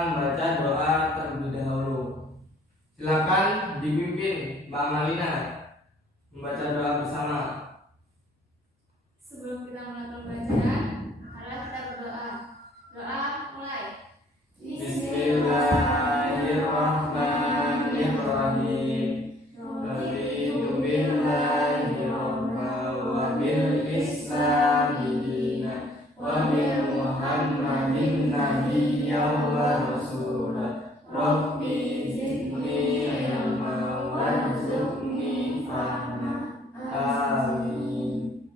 membaca doa terlebih dahulu. Silakan dipimpin Mbak Malina membaca doa bersama. Sebelum kita melakukan pelajaran, marilah kita berdoa. Doa mulai. Bismillahirrahmanirrahim. Raditu billahi rabban wa bil islami dinan wa bi Muhammadin nabiyyan wa rasulan. Rabbi zidni ilman warzuqni fahma. Amin.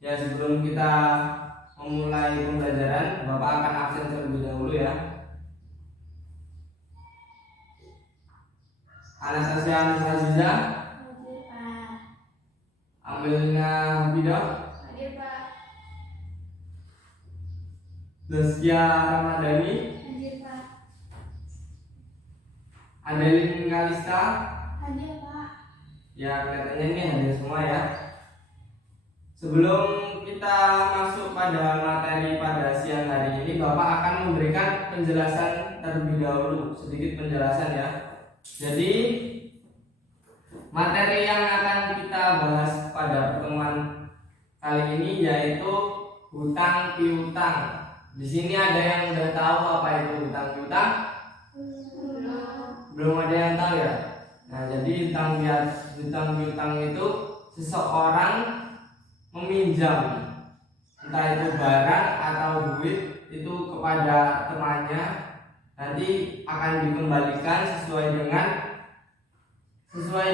Ya, sebelum kita memulai pembelajaran, Bapak akan absen terlebih dahulu ya. Anastasia Aziza, Hadir Pak. Amelina Hafidah, Hadir Pak. Zaskia Ramadhani, Hadir Pak. Adeline Kalista. Hadir Pak. Ya, kelihatannya ini hadir semua ya. Sebelum kita masuk pada materi pada siang hari ini, Bapak akan memberikan penjelasan terlebih dahulu, sedikit penjelasan ya. Jadi materi yang akan kita bahas pada pertemuan kali ini yaitu hutang piutang. Di sini ada yang udah tahu apa itu hutang piutang? Belum ada yang tahu ya. Nah, jadi hutang piutang itu seseorang meminjam entah itu barang atau duit itu kepada temannya, nanti akan dikembalikan sesuai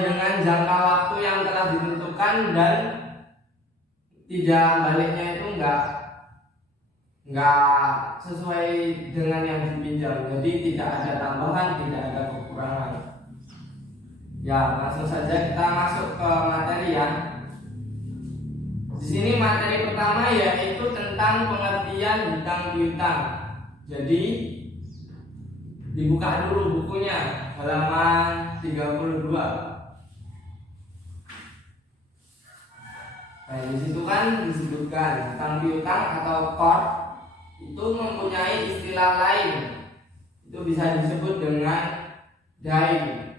dengan jangka waktu yang telah ditentukan dan tidak baliknya itu enggak sesuai dengan yang dipinjam. Jadi tidak ada tambahan, tidak ada kekurangan. Ya, langsung saja kita masuk ke materi ya. Di sini materi pertama yaitu tentang pengertian hutang piutang. Jadi dibuka dulu bukunya halaman 32. Nah, di situ kan disebutkan hutang piutang atau qard itu mempunyai istilah lain. Itu bisa disebut dengan dain.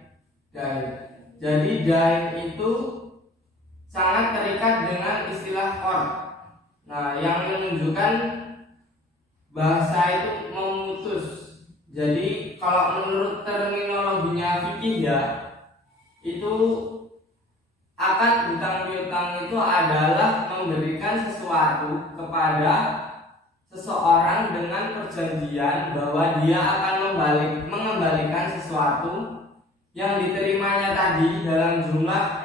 Jadi dain itu sangat terikat dengan istilah qard. Nah, yang menunjukkan bahasa itu memutus. Jadi kalau menurut terminologinya fikih ya, itu akad hutang piutang itu adalah memberikan sesuatu kepada seseorang dengan perjanjian bahwa dia akan mengembalikan sesuatu yang diterimanya tadi dalam jumlah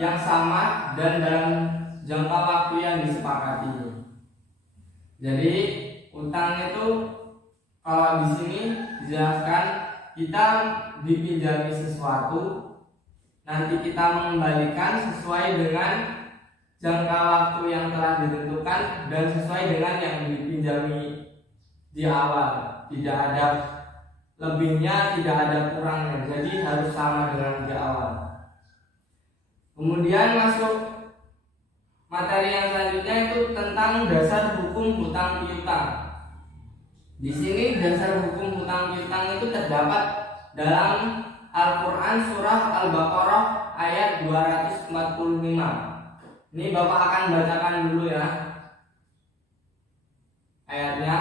yang sama dan dalam jangka waktu yang disepakati. Jadi utang itu kalau di sini dijelaskan kita dipinjami sesuatu, nanti kita mengembalikan sesuai dengan jangka waktu yang telah ditentukan dan sesuai dengan yang dipinjami di awal. Tidak ada lebihnya, tidak ada kurangnya. Jadi harus sama dengan di awal. Kemudian masuk materi yang selanjutnya itu tentang dasar hukum hutang piutang. Di sini dasar hukum hutang piutang itu terdapat dalam Al-Quran surah Al-Baqarah ayat 245. Ini Bapak akan bacakan dulu ya ayatnya.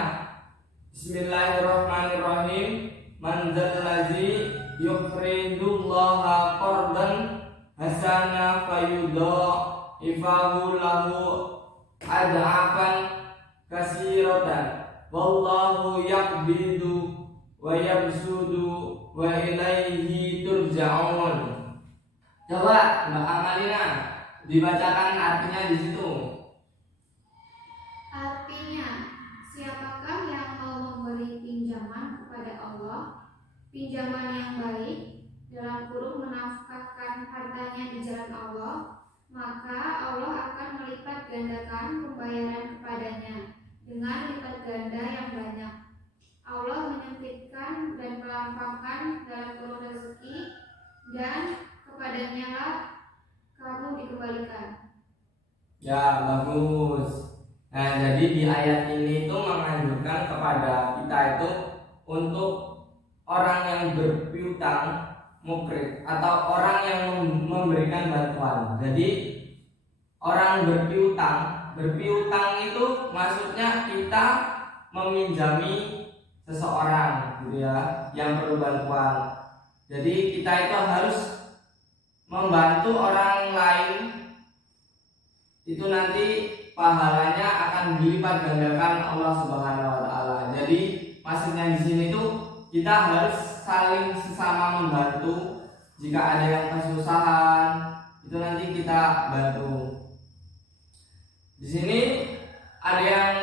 Bismillahirrahmanirrahim. Man dzalladzi yuqridullaha qardan hasana fayudha'ifahu lahu ad'afan katsiratan wallahu yaqbidu wa yabsudu wa ilaihi turja'un. Coba Mbak Amalina dibacakan artinya di situ. Artinya, siapakah yang mau memberi pinjaman kepada Allah, pinjaman yang baik dalam kurung menafkahkan hartanya di jalan Allah, maka Allah akan melipat gandakan pembayaran kepadanya dengan lipat ganda yang banyak. Allah menyempitkan dan melampangkan dalam kurung rezeki, dan kepadanya lah kamu dikembalikan. Ya, bagus. Nah, jadi di ayat ini itu menganjurkan kepada kita itu untuk orang yang berpiutang mukrid atau orang yang memberikan bantuan. Jadi orang berpiutang itu maksudnya kita meminjami seseorang gitu ya yang perlu bantuan. Jadi kita itu harus membantu orang lain, itu nanti pahalanya akan dilipat gandakan Allah Subhanahu wa taala. Jadi maksudnya di sini tuh kita harus saling sesama membantu. Jika ada yang kesusahan, itu nanti kita bantu. Di sini ada yang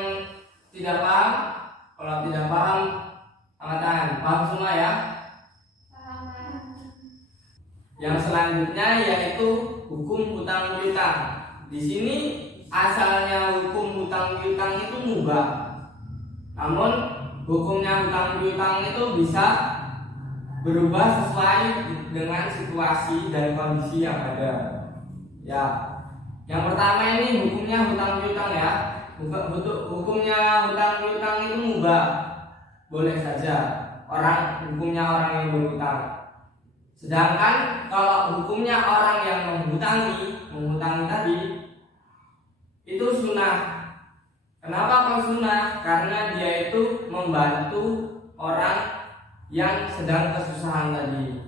tidak paham. Kalau tidak paham, angkat. Paham semua ya? Yang selanjutnya yaitu hukum hutang piutang. Di sini asalnya hukum hutang piutang itu mubah. Namun hukumnya hutang piutang itu bisa berubah sesuai dengan situasi dan kondisi yang ada. Ya. Yang pertama ini hukumnya hutang piutang ya. Hukumnya hutang piutang itu mubah. Boleh saja hukumnya orang yang berhutang. Sedangkan kalau hukumnya orang yang menghutangi tadi itu sunnah. Kenapa kok sunnah? Karena dia itu membantu orang yang sedang kesusahan tadi.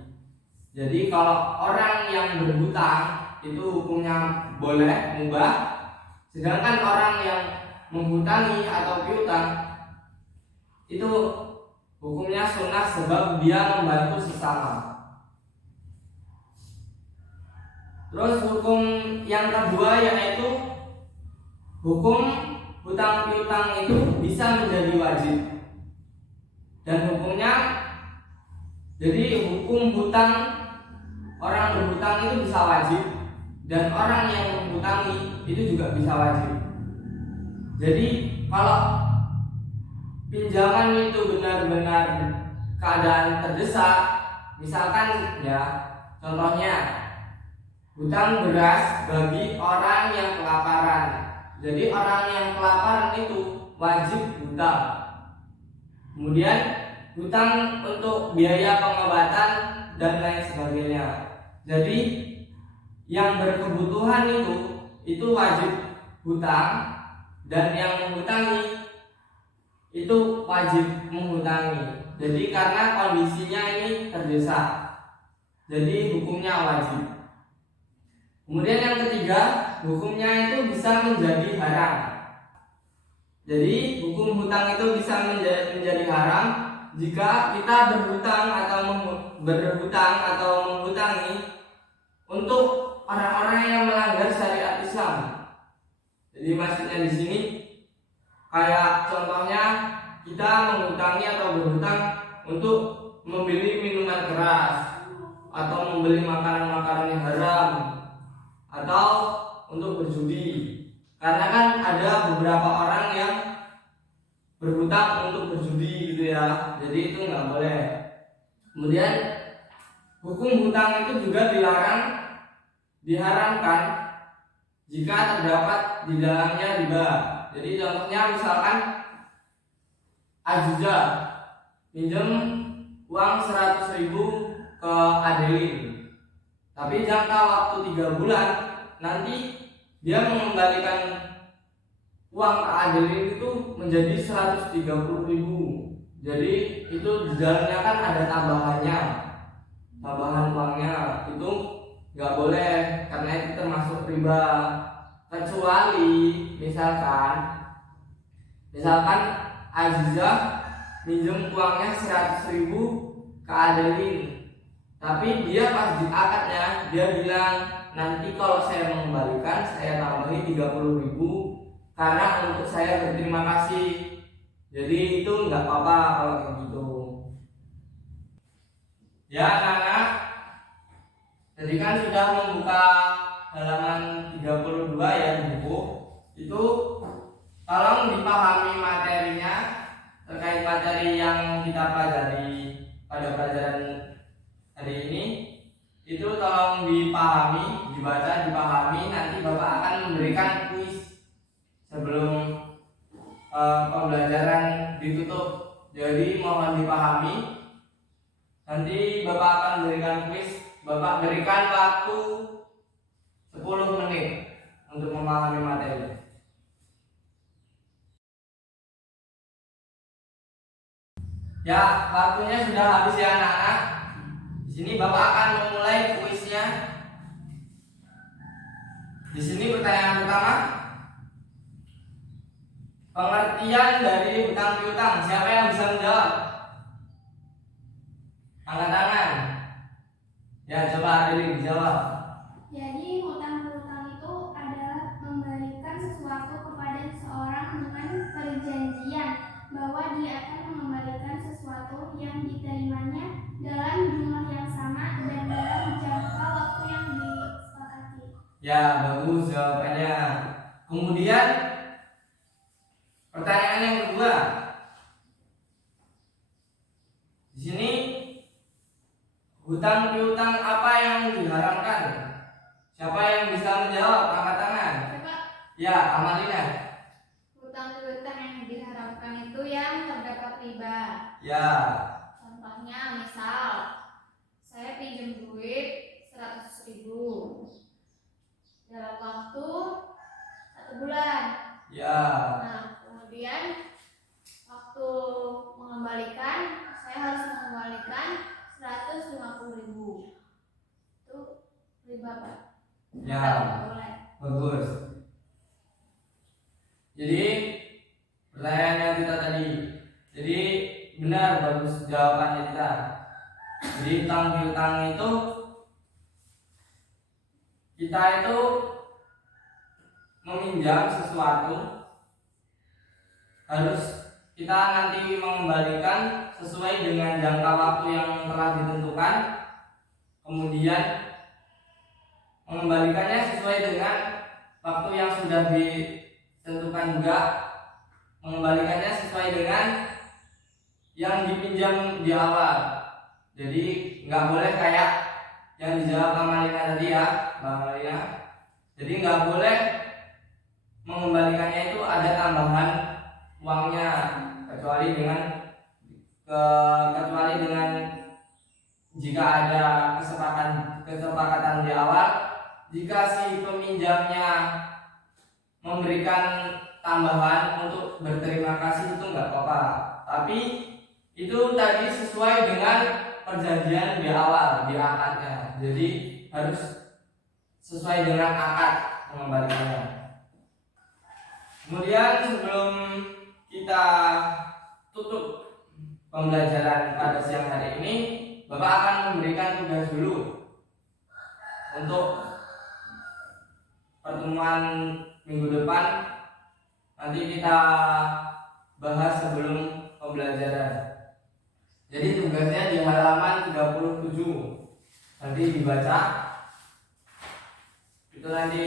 Jadi kalau orang yang berhutang itu hukumnya boleh mubah. Sedangkan orang yang menghutangi atau piutang itu hukumnya sunnah sebab dia membantu sesama. Terus hukum yang kedua yaitu hukum hutang piutang itu bisa menjadi wajib. Dan hukumnya, jadi hukum hutang orang berhutang itu bisa wajib, dan orang yang menghutangi itu juga bisa wajib. Jadi kalau pinjaman itu benar-benar keadaan terdesak, misalkan ya contohnya hutang beras bagi orang yang kelaparan. Jadi orang yang kelaparan itu wajib hutang. Kemudian hutang untuk biaya pengobatan dan lain sebagainya. Jadi yang berkebutuhan itu wajib hutang, dan yang menghutangi itu wajib menghutangi. Jadi karena kondisinya ini terdesak, jadi hukumnya wajib. Kemudian yang ketiga, hukumnya itu bisa menjadi haram. Jadi hukum hutang itu bisa menjadi haram jika kita berhutang atau menghutangi untuk orang-orang yang melanggar syariat Islam. Jadi maksudnya di sini kayak contohnya kita menghutangi atau berhutang untuk membeli minuman keras atau membeli makanan-makanan yang haram, atau untuk berjudi. Karena kan ada beberapa orang yang berhutang untuk berjudi gitu ya. Jadi itu nggak boleh. Kemudian hukum hutang itu juga diharamkan jika terdapat di dalamnya riba. Jadi contohnya misalkan Aziza pinjam uang 100.000 ke Adeline, tapi jangka waktu 3 bulan nanti dia mengembalikan uang ke Adeline itu menjadi 130.000. Jadi itu di dalamnya kan ada tambahan uangnya, itu nggak boleh karena itu termasuk riba. Kecuali misalkan Aziza minjem uangnya 100.000 ke Adeline, tapi dia pas di akadnya dia bilang nanti kalau saya mengembalikan saya tambahin 30.000 karena untuk saya berterima kasih. Jadi itu nggak apa-apa kalau kayak gitu. Ya anak-anak, jadi kan sudah membuka halaman 32 ya di buku. Itu tolong dipahami materinya terkait materi yang kita pelajari pada pelajaran hari ini. Itu tolong dipahami, dibaca, dipahami. Nanti Bapak akan memberikan kuis sebelum pembelajaran ditutup. Jadi mohon dipahami. Nanti Bapak akan berikan kuis. Bapak berikan waktu 10 menit untuk memahami materi. Ya, waktunya sudah habis ya anak-anak. Di sini Bapak akan memulai kuisnya. Di sini pertanyaan pertama. Pengertian dari hutang piutang. Siapa yang bisa menjawab? Angkat tangan. Ya, coba Adeli dijawab. Jadi hutang piutang itu adalah memberikan sesuatu kepada seseorang dengan perjanjian bahwa dia akan mengembalikan sesuatu yang diterimanya dalam jumlah yang sama dan dalam jangka waktu yang disepakati. Ya, bagus jawabannya. Kemudian pertanyaan yang kedua. Di sini hutang piutang apa yang diharamkan? Siapa yang bisa menjawab? Angkat tangan. Bapak, Ya, Amalina. hutang piutang yang diharapkan itu yang terdapat riba. Ya, Contohnya misal saya pinjam duit 100.000 dalam waktu 1 bulan. ya, Nah, kemudian waktu mengembalikan saya harus mengembalikan 150.000. Itu riba, Pak. ya, Nggak boleh. bagus. Jadi pertanyaannya kita tadi. Jadi benar, bagus jawabannya kita. Jadi hutang piutang itu kita itu meminjam sesuatu, harus kita nanti mengembalikan sesuai dengan jangka waktu yang telah ditentukan. Kemudian mengembalikannya sesuai dengan waktu yang sudah ditentukan juga. Mengembalikannya sesuai dengan yang dipinjam di awal. Jadi nggak boleh kayak yang dijawab Amalina tadi ya, Mbak Amalina. Jadi nggak boleh mengembalikannya itu ada tambahan uangnya, kecuali dengan jika ada kesepakatan di awal. Jika si peminjamnya memberikan tambahan untuk berterima kasih itu nggak apa-apa. Tapi itu tadi sesuai dengan perjanjian di awal, di akadnya. Jadi harus sesuai dengan akad mengembalikannya. Kemudian sebelum kita tutup pembelajaran pada siang hari ini, Bapak akan memberikan tugas dulu untuk pertemuan minggu depan. Nanti kita bahas sebelum pembelajaran. Jadi tugasnya di halaman 37. Nanti dibaca. Itu nanti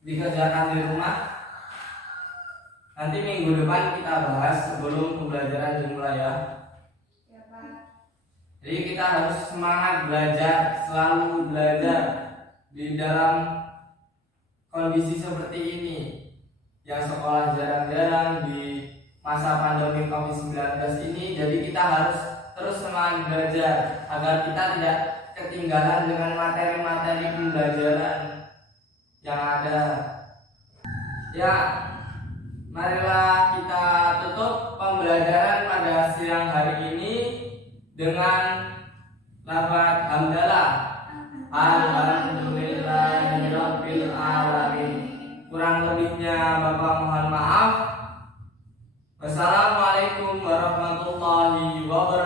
dikerjakan di rumah. Nanti minggu depan kita bahas sebelum pembelajaran dimulai ya. Ya, Pak. Jadi kita harus semangat belajar, selalu belajar di dalam kondisi seperti ini. Yang sekolah jarang-jarang di masa pandemi COVID-19 ini, jadi kita harus terus semangat belajar agar kita tidak ketinggalan dengan materi-materi pembelajaran yang ada. Ya, marilah kita tutup pembelajaran pada siang hari ini dengan lafaz hamdalah. Alhamdulillahirabbil alamin. Kurang lebihnya Bapak mohon maaf. Wassalamualaikum warahmatullahi wabarakatuh.